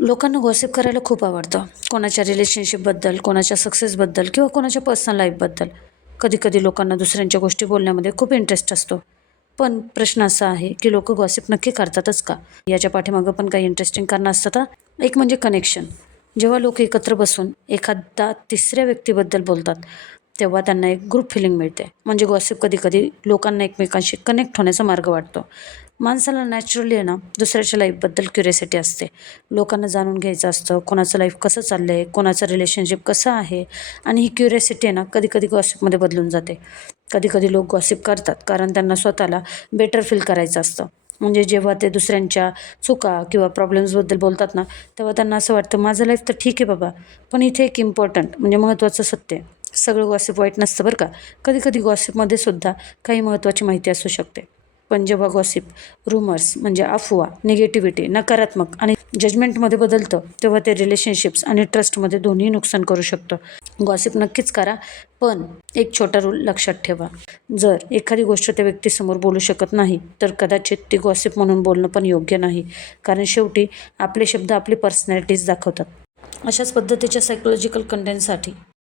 लोकांना गॉसिप करायला खूप आवडतं. कोणाच्या रिलेशनशिपबद्दल, कोणाच्या सक्सेसबद्दल किंवा कोणाच्या पर्सनल लाईफबद्दल. कधी-कधी लोकांना दुसऱ्यांच्या गोष्टी बोलण्यामध्ये खूप इंटरेस्ट असतो. पण प्रश्न असा आहे, की लोकं गॉसिप नक्की करतातच का? याच्या पाठीमागं पण काही इंटरेस्टिंग कारणं असतात हां. एक म्हणजे कनेक्शन. जेव्हा लोक एकत्र बसून एखादा तिसऱ्या व्यक्तीबद्दल बोलतात, तेव्हा त्यांना एक ग्रुप फिलिंग मिळते. म्हणजे गॉसिप कधी-कधी लोकांना एकमेकांशी कनेक्ट होण्याचा मार्ग वाटतो. माणसाला नॅचरली आहे ना, दुसऱ्याच्या लाईफबद्दल क्युरिओसिटी असते. लोकांना जाणून घ्यायचं असतं, कोणाचं लाईफ कसं चाललंय, कोणाचं रिलेशनशिप कसं आहे आणि ही क्युरिओसिटी आहे ना, कधी-कधी गॉसिपमध्ये बदलून जाते. कधी-कधी लोक गॉसिप करतात कारण त्यांना स्वतःला बेटर फील करायचं असतं. म्हणजे जेव्हा ते दुसऱ्यांच्या चुका किंवा प्रॉब्लेम्सबद्दल बोलतात ना, तेव्हा त्यांना असं वाटतं माझं लाईफ तर ठीक आहे बाबा, पण इथे एक इम्पॉर्टंट म्हणजे महत्त्वाचं सत्य आहे. सगळं गॉसिप वाईट नसतं बरं का. कधी-कधी गॉसिपमध्ये सुद्धा काही महत्त्वाची माहिती असू शकते. पण जेव्हा गॉसिप, रूमर्स म्हणजे अफवा, निगेटिव्हिटी, नकारात्मक आणि जजमेंटमध्ये बदलतं, तेव्हा ते रिलेशनशिप्स आणि ट्रस्टमध्ये दोन्ही नुकसान करू शकतं. गॉसिप नक्कीच करा, पण एक छोटा रूल लक्षात ठेवा. जर एखादी गोष्ट त्या व्यक्तीसमोर बोलू शकत नाही, तर कदाचित ती गॉसिप म्हणून बोलणं पण योग्य नाही. कारण शेवटी आपले शब्द आपली पर्सनॅलिटीज दाखवतात. अशाच पद्धतीच्या सायकोलॉजिकल कंटेंटसाठी